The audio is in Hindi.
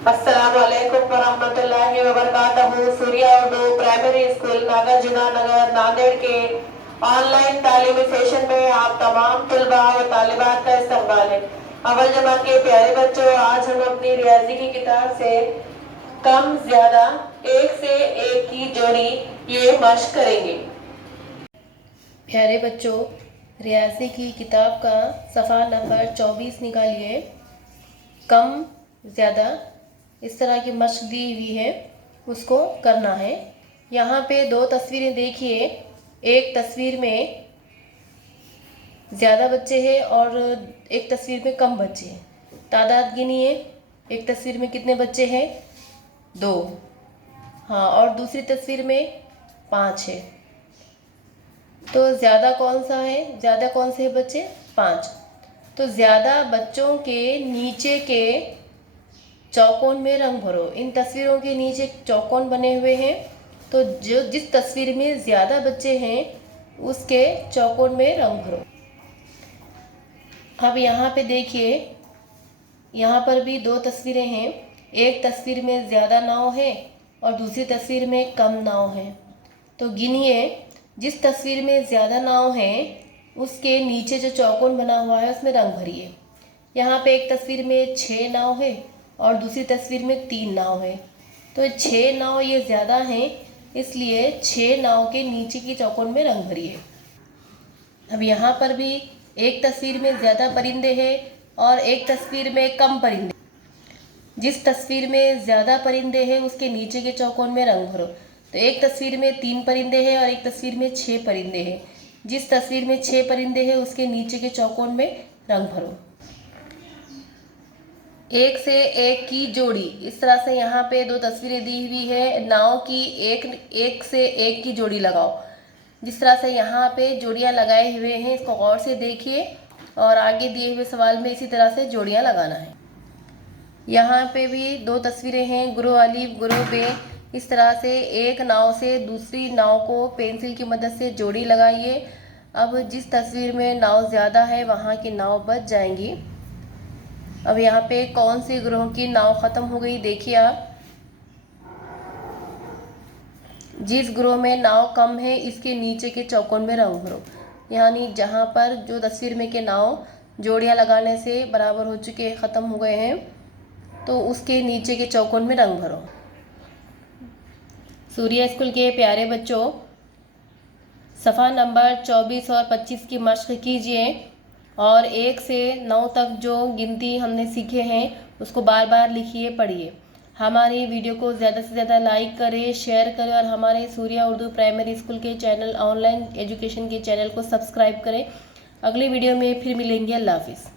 अस्सलामुअलैकुम वरहमतुल्लाहि वबरकातुहू। सूर्या उर्दू प्राइमरी स्कूल नागार्जुना नगर नांदेड़ के ऑनलाइन तालीमी सेशन में आप तमाम तलबा व तालिबात का इस्तकबाल है। अव्वल जमात के प्यारे बच्चों, आज हम अपनी रियाजी की किताब से कम ज्यादा एक से एक की जोड़ी ये मश्क करेंगे। प्यारे बच्चों, रियाजी की किताब का सफ़ा नंबर 24 निकालिए। कम ज़्यादा इस तरह की मश्क दी हुई है, उसको करना है। यहाँ पे दो तस्वीरें देखिए। एक तस्वीर में ज़्यादा बच्चे हैं और एक तस्वीर में कम बच्चे हैं। तादाद गिनिए। एक तस्वीर में कितने बच्चे हैं? 2। हाँ, और दूसरी तस्वीर में 5 है। तो ज़्यादा कौन सा है? ज़्यादा कौन से बच्चे? 5। तो ज़्यादा बच्चों के नीचे के चौकोन में रंग भरो। इन तस्वीरों के नीचे चौकोन बने हुए हैं, तो जिस तस्वीर में ज़्यादा बच्चे हैं उसके चौकोन में रंग भरो। अब यहाँ पे देखिए, यहाँ पर भी दो तस्वीरें हैं। एक तस्वीर में ज़्यादा नाव है और दूसरी तस्वीर में कम नाव है। तो गिनिए, जिस तस्वीर में ज़्यादा नाव है उसके नीचे जो चौकोन बना हुआ है उसमें रंग भरिए। यहाँ पे एक तस्वीर में 6 नाव है और दूसरी तस्वीर में 3 नाव है। तो 6 नाव ये ज़्यादा हैं, इसलिए 6 नाव के नीचे की चौकोन में रंग भरिए। अब यहाँ पर भी एक तस्वीर में ज़्यादा परिंदे हैं और एक तस्वीर में कम परिंदे। जिस तस्वीर में ज़्यादा परिंदे हैं उसके नीचे के चौकोन में रंग भरो। तो एक तस्वीर में 3 परिंदे हैं और एक तस्वीर में 6 परिंदे हैं। जिस तस्वीर में 6 परिंदे हैं उसके नीचे के चौकोन में रंग भरो। एक से एक की जोड़ी, इस तरह से यहाँ पे दो तस्वीरें दी हुई है। नाव की एक से एक की जोड़ी लगाओ। जिस तरह से यहाँ पे जोड़ियाँ लगाए हुए हैं, इसको गौर से देखिए और आगे दिए हुए सवाल में इसी तरह से जोड़ियाँ लगाना है। यहाँ पे भी दो तस्वीरें हैं, गुरु अलीफ गुरु बे। इस तरह से एक नाव से दूसरी नाव को पेंसिल की मदद से जोड़ी लगाइए। अब जिस तस्वीर में नाव ज़्यादा है वहाँ की नाव बच जाएंगी। अब यहाँ पे कौन सी ग्रोह की नाव ख़त्म हो गई देखिए आप। जिस ग्रोह में नाव कम है इसके नीचे के चौकोन में रंग भरो। यानी जहाँ पर जो तस्वीर में के नाव जोड़ियाँ लगाने से बराबर हो चुके हैं, ख़त्म हो गए हैं, तो उसके नीचे के चौकोन में रंग भरो। सूर्या स्कूल के प्यारे बच्चों, सफ़ा नंबर 24 और 25 की मश्क कीजिए और 1 से 9 तक जो गिनती हमने सीखे हैं उसको बार बार लिखिए, पढ़िए। हमारी वीडियो को ज़्यादा से ज़्यादा लाइक करें, शेयर करें और हमारे सूर्या उर्दू प्राइमरी स्कूल के चैनल ऑनलाइन एजुकेशन के चैनल को सब्सक्राइब करें। अगली वीडियो में फिर मिलेंगे। अल्लाह हाफिज़।